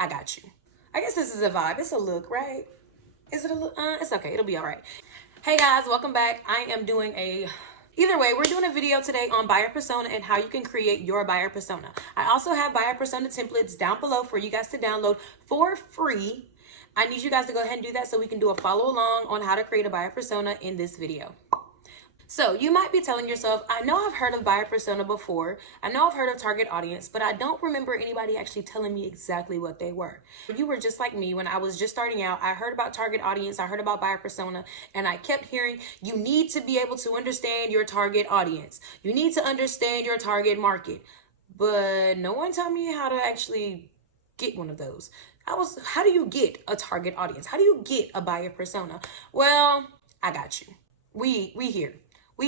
I got you. I guess this is a vibe. It's a look, right? Is it a look? It's okay. It'll be all right. Hey guys, welcome back. Either way, we're doing a video today on buyer persona and how you can create your buyer persona. I also have buyer persona templates down below for you guys to download for free. I need you guys to go ahead and do that so we can do a follow along on how to create a buyer persona in this video. So you might be telling yourself, I know I've heard of buyer persona before. I know I've heard of target audience, but I don't remember anybody actually telling me exactly what they were. You were just like me when I was just starting out. I heard about target audience, I heard about buyer persona, and I kept hearing, you need to be able to understand your target audience. You need to understand your target market. But no one told me how to actually get one of those. How do you get a target audience? How do you get a buyer persona? Well, I got you. We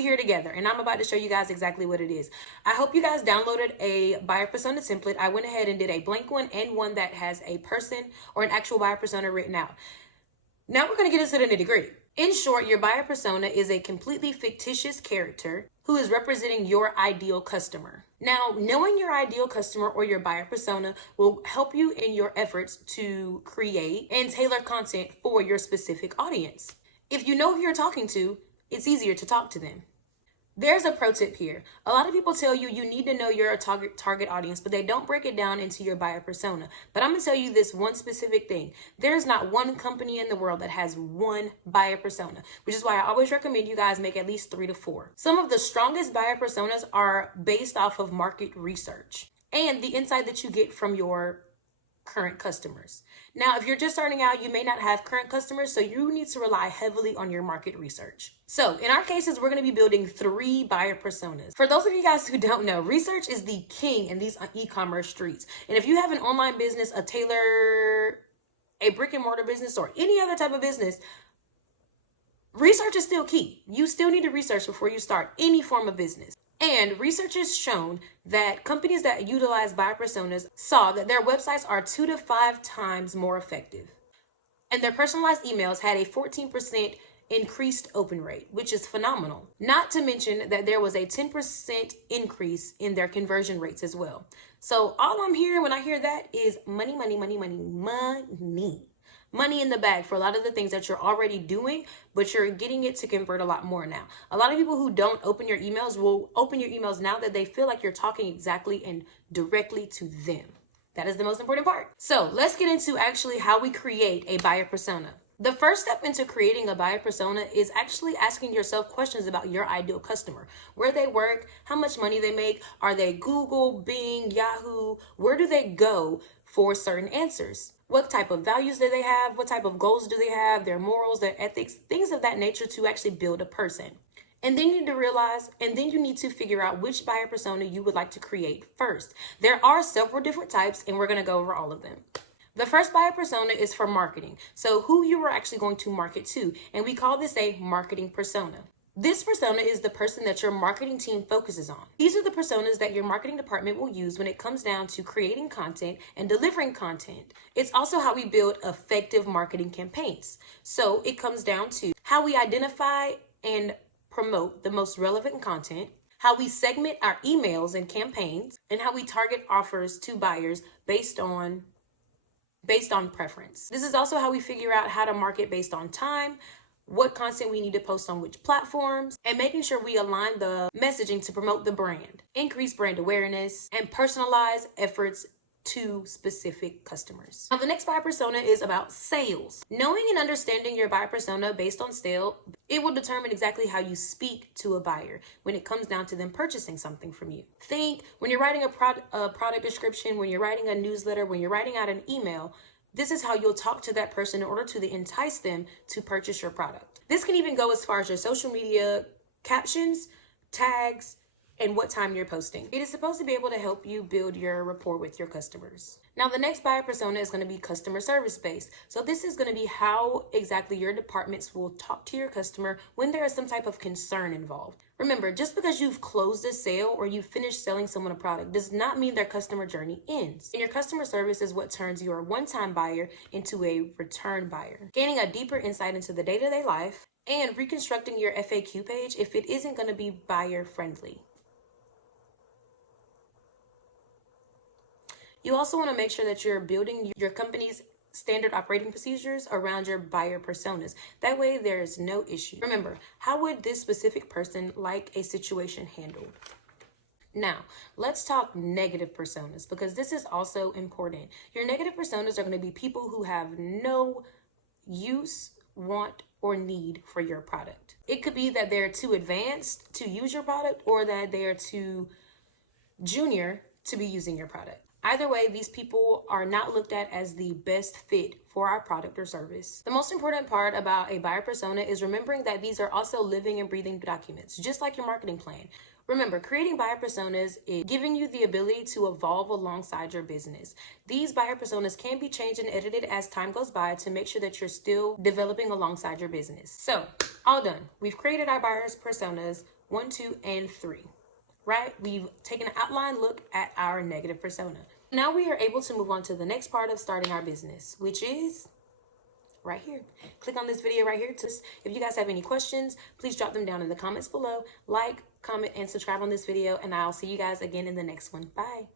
here together, and I'm about to show you guys exactly what it is. I hope you guys downloaded a buyer persona template. I went ahead and did a blank one and one that has a person or an actual buyer persona written out. Now we're going to get into the nitty-gritty. In short, your buyer persona is a completely fictitious character who is representing your ideal customer. Now, knowing your ideal customer or your buyer persona will help you in your efforts to create and tailor content for your specific audience. If you know who you're talking to, it's easier to talk to them. There's a pro tip here. A lot of people tell you you need to know your target audience, but they don't break it down into your buyer persona. But I'm going to tell you this one specific thing. There's not one company in the world that has one buyer persona, which is why I always recommend you guys make at least 3 to 4. Some of the strongest buyer personas are based off of market research and the insight that you get from your current customers. Now, if you're just starting out, you may not have current customers, so you need to rely heavily on your market research. So in our cases, we're going to be building 3 buyer personas. For those of you guys who don't know, research is the king in these e-commerce streets. And if you have an online business, a brick and mortar business, or any other type of business, research is still key. You still need to research before you start any form of business. And research has shown that companies that utilize buyer personas saw that their websites are 2 to 5 times more effective. And their personalized emails had a 14% increased open rate, which is phenomenal. Not to mention that there was a 10% increase in their conversion rates as well. So all I'm hearing when I hear that is money, money, money, money, money. Money in the bag for a lot of the things that you're already doing, but you're getting it to convert a lot more now. A lot of people who don't open your emails will open your emails now that they feel like you're talking exactly and directly to them. That is the most important part. So let's get into actually how we create a buyer persona. The first step into creating a buyer persona is actually asking yourself questions about your ideal customer. Where they work, how much money they make, are they Google, Bing, Yahoo? Where do they go for certain answers? What type of values do they have? What type of goals do they have? Their morals, their ethics, things of that nature to actually build a person. And then you need to figure out which buyer persona you would like to create first. There are several different types, and we're going to go over all of them. The first buyer persona is for marketing. So who you are actually going to market to. And we call this a marketing persona. This persona is the person that your marketing team focuses on. These are the personas that your marketing department will use when it comes down to creating content and delivering content. It's also how we build effective marketing campaigns. So it comes down to how we identify and promote the most relevant content, how we segment our emails and campaigns, and how we target offers to buyers based on preference. This is also how we figure out how to market based on time, what content we need to post on which platforms, and making sure we align the messaging to promote the brand, increase brand awareness, and personalize efforts to specific customers. Now, the next buyer persona is about sales. Knowing and understanding your buyer persona based on sale, it will determine exactly how you speak to a buyer when it comes down to them purchasing something from you. Think when you're writing a product description, when you're writing a newsletter, when you're writing out an email, this is how you'll talk to that person in order to entice them to purchase your product. This can even go as far as your social media captions, tags, and what time you're posting. It is supposed to be able to help you build your rapport with your customers. Now, the next buyer persona is going to be customer service based. So this is going to be how exactly your departments will talk to your customer when there is some type of concern involved. Remember, just because you've closed a sale or you've finished selling someone a product does not mean their customer journey ends. And your customer service is what turns your one-time buyer into a return buyer, gaining a deeper insight into the day-to-day life and reconstructing your FAQ page if it isn't going to be buyer friendly. You also want to make sure that you're building your company's standard operating procedures around your buyer personas. That way there's no issue. Remember, how would this specific person like a situation handled? Now, let's talk negative personas, because this is also important. Your negative personas are going to be people who have no use, want, or need for your product. It could be that they're too advanced to use your product, or that they're too junior to be using your product. Either way, these people are not looked at as the best fit for our product or service. The most important part about a buyer persona is remembering that these are also living and breathing documents, just like your marketing plan. Remember, creating buyer personas is giving you the ability to evolve alongside your business. These buyer personas can be changed and edited as time goes by to make sure that you're still developing alongside your business. So, all done. We've created our buyers personas 1, 2, and 3. Right? We've taken an outline look at our negative persona. Now we are able to move on to the next part of starting our business, which is right here. Click on this video right here. If you guys have any questions, please drop them down in the comments below. Like, comment, and subscribe on this video, and I'll see you guys again in the next one. Bye.